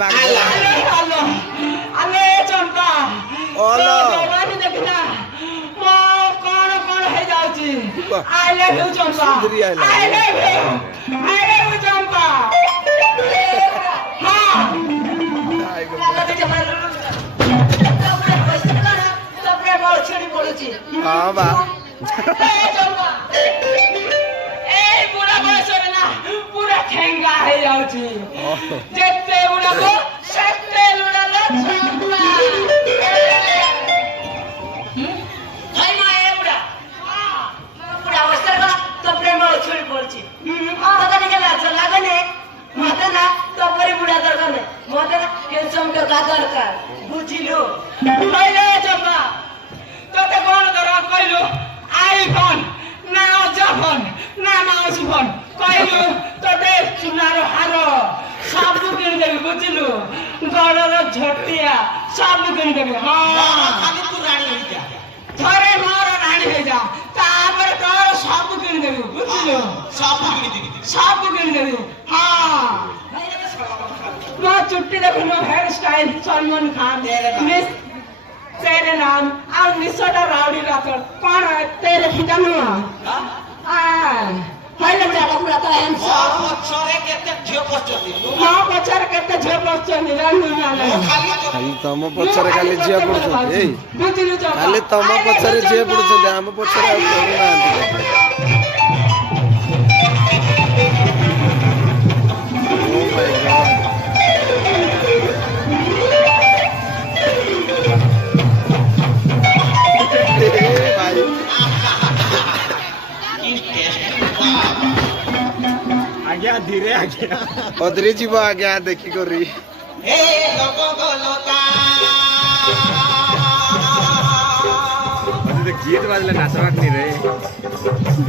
बाग आले चंपा ओलो जवानी देखना मो कौन कौन है जाउची I love you Champa I love you Champa हां लागते जमार तो प्रेम और छेड़ी पड़ुची हां बा चंपा ए बुढ़ा बयस रे ना पूरा ठेंगा है जाउची जेते बुढ़ा को सेते लुड़ा लो चंपा बुझिलु कहिले चम्पा तते कोन दरा कहिलु आइफोन ना जफन ना माउसी फोन कहिलु तते सुनारो हारो सब किन देबी बुझिलु गडर झटिया सब किन देबी हां खाली तू रानी होई जा थरे मोर रानी होई जा तापर तोर सब किन देबी बुझिलु सब किन देबी हां मैं चुट्टी देखो hair style Salman Khan miss Tere Naam और निसोटा राउडी राठौर कौन है तेरे पिता में हाय लग जाता पूरा तो हम सब बच्चे केते झियो पछती हां बच्चे केते झियो पछती रानी माने खाली तम पछरे खाली झियो पड़छती ए खाली तम पछरे झियो पड़छती हम पछरे आ आज्ञा धीरे आज्ञा अदरी जीव आज्ञा देखी करी ए लोगो गोलता अरे गीत बाजले नाचवाक नहीं रे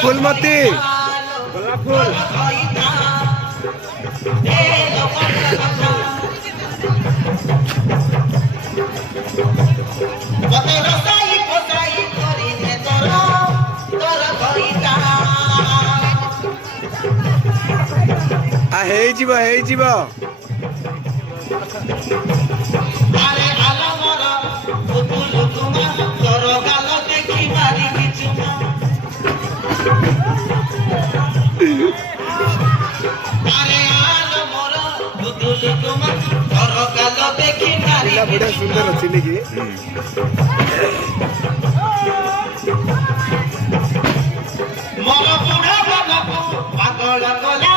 फूलमती गोलाप फूल हे जीव अरे आला मोरा बुबुल तुमा तोर गाल देखी मारी किचुमा अरे आला मोरा बुबुल तुमा तोर गाल देखी मारी बड़ा सुंदर अच्छी लिखी मोरा बुढ़ा बाबा को पागल कोला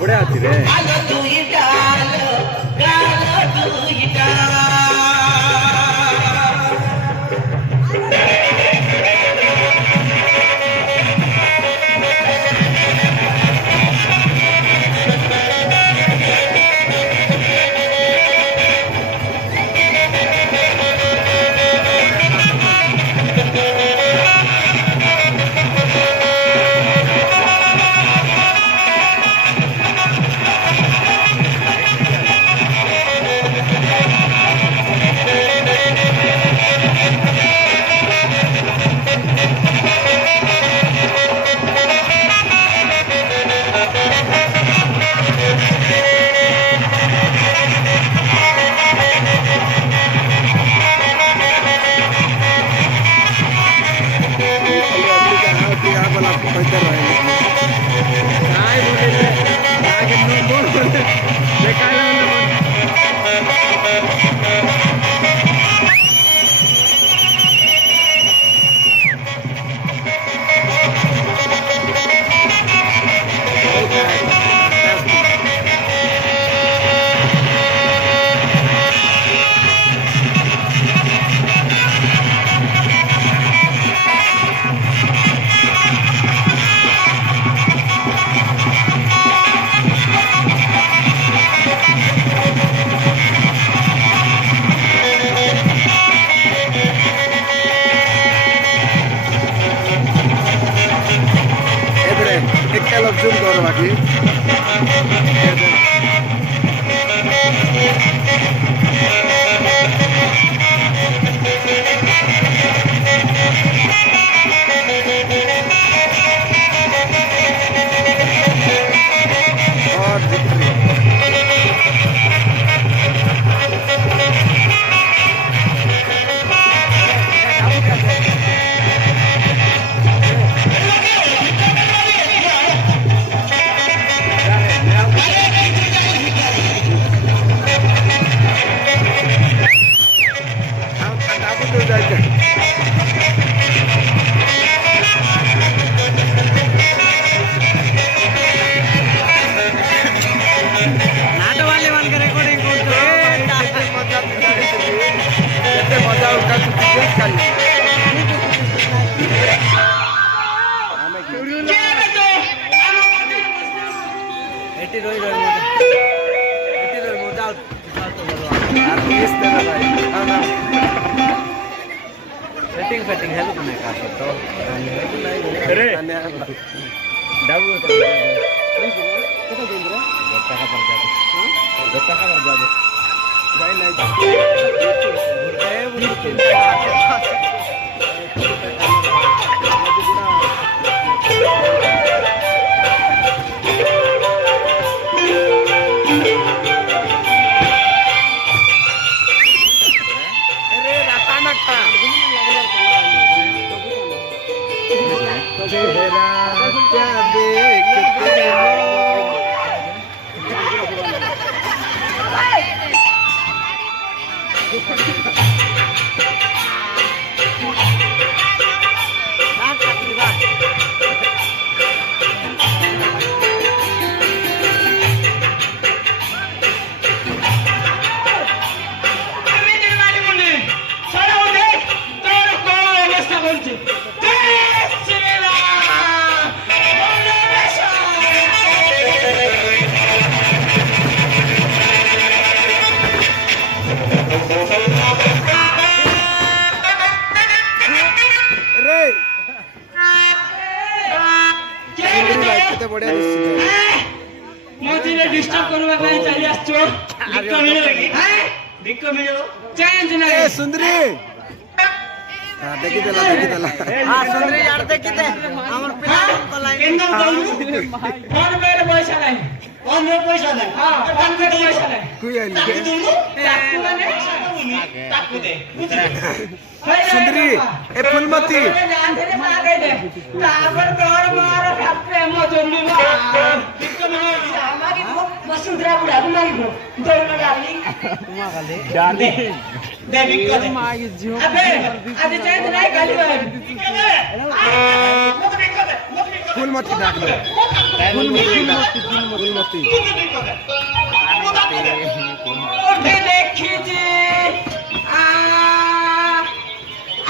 बड़े आती रे ତୋର ବାକି मजा उठा ଏଠି ରହି ରହି ମଜା ସେଟିଂ ଫେଟିଂ ହେଲୁ କି ନାଇଁ କାଶ ତ बढ़िया मोतीने डिस्टर्ब करवा ପାଇଁ ଚାଲି ଆସିଛୁ ଭିକ ମିଳିବ କି ଭିକ ମିଳିବ ଚେଞ୍ଜ ए ନାହିଁ सुंदरी हां देखी देला हां सुंदरी यार देखिते हमर पिला को लाइन କେନ୍ଦ ଦଉନୁ ଫୋନ ପେ ରେ ପଇସା ନାହିଁ ଫୋନ ରେ ପଇସା ନାହିଁ ହଁ ଫୋନ ପେ ରେ ପଇସା ନାହିଁ कोई आइल ତାକୁ ଦଉନୁ ତାକୁ ମାନେ ତାକୁ ଦେ सुंदरी ए फुलमती ଜାଣିଥିଲେ ମାଗେ ଦେ ତାପରେ ତୋର ମୋର ପ୍ରେମ ଜନ୍ମିବ ଭିକ ମିଳିବ ଆମକି ବସୁନ୍ଧରା ବୁଢାକୁ ମାଗିବ ଦଉନ ଡାର୍ଲିଂ डाली दे ଭିକ ଦେ अबे आज चेंज नहीं गाली भाई मत ଭିକ दे फुलमती डाक दे फुलमती ओठे देखी जी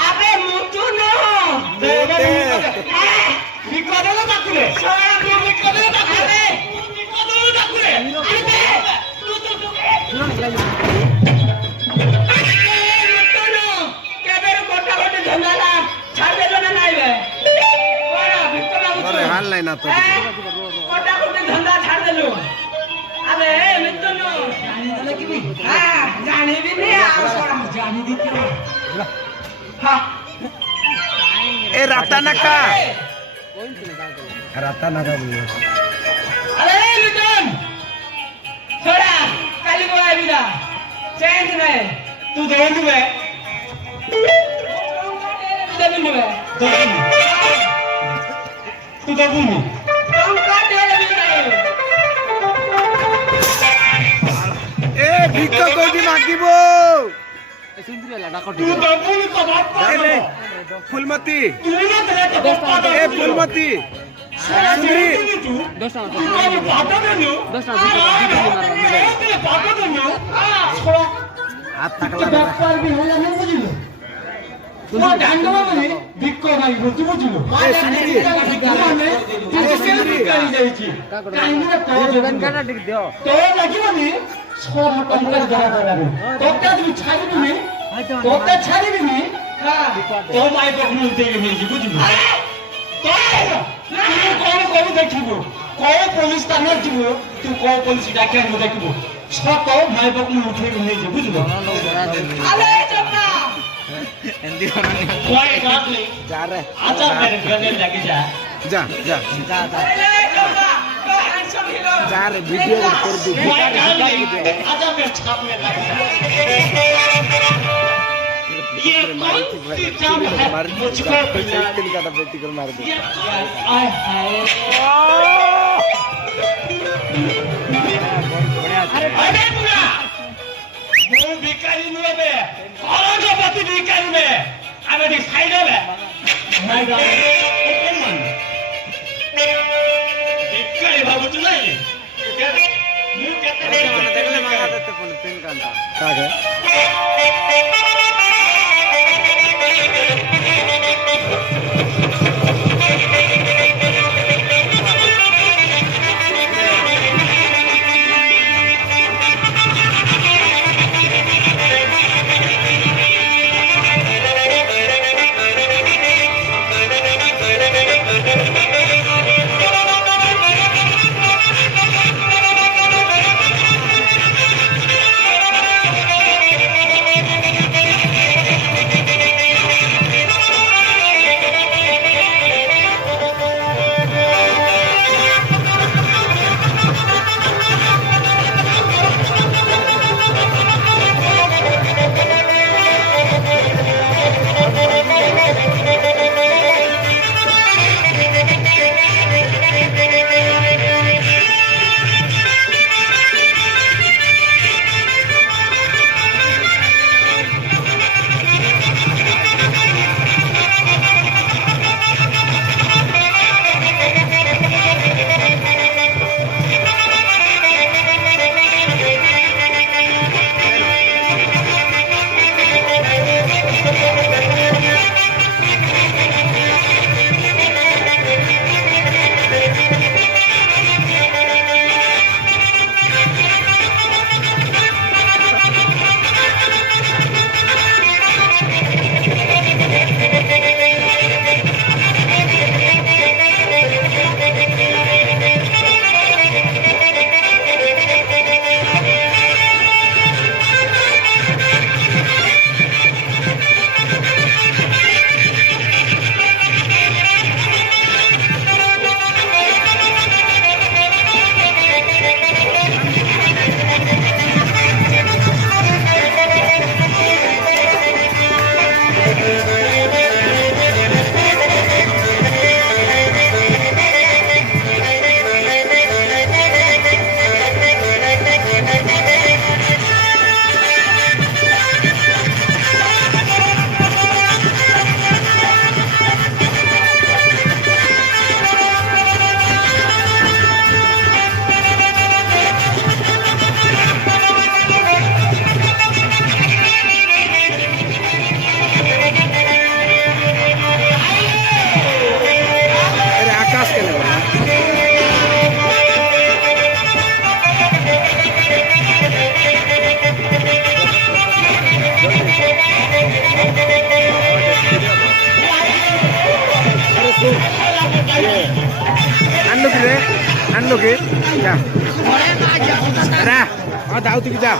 अबे मुतु नो बेटे ভিক দে না তাকুলে সারা দিন ভিক দে না তাকুলে ভিক দে না তাকুলে আরে তু তু তু अरे हाल नहीं ना तो कोटा कोटे धंधा छाड़ देलु अबे मितनु जानी देले कि हां जानी भी नहीं आ जानी दी के हां ए राता नका राता नका बोलिए अरे मितन छोड़ा काली को आईला चेंज नहीं तू दोनू में देबनु में तू देबनु हम काटे रे ए भिक्क कोडी मागिबो सुंदरी वाला डाको तू देबनु तो बात ए फुलमती तू ना तेरे ए फुलमती सुंदरी 10 तू को बात देनु 10 दीदी बात देनु छोड़ा हाथ तकला व्यापार भी होला नहीं बुझिलो तू ढांडवा में भिक्को भाई बुझु बुझिलो ए सुंदरी ए सुंदरी काई जाई छी काई ना तो जीवन काटा टिक दियो तो लागिबनी 6 टंका दरा दरा तोटा तू छाड़िबनी तोटा छाड़िबनी हां तो माई बकनु देबी नहीं बुझिलो तो ना कोन कोन देखिबो कौ पुलिस थाना जीव तू कौ पुलिस डाके आनी देखिब सत माई बाप मु उठे नहीं जे बुझलो अरे चपा कोई बात नहीं जा रे आजा मेरे घर में जाके जा जा जा अरे चपा तो हैंडसम हिलो जा रे वीडियो कर दे कोई बात नहीं आजा मेरे छाप में लग जा ये कौन सी जाम है मुझको पिला काटा पेटी कर मार दे आय हाय अरे पूरा वो भिखारी नुए बे और जो बाती भिखारी में अबे दी साइड में माय गॉड ओपन मन भिखारी बाबू तू नहीं मुंह कहते हैं देखले मागा देते पण पेन कांटा का है Anu ke? Ya. Ada. Oh, tahu tu kita.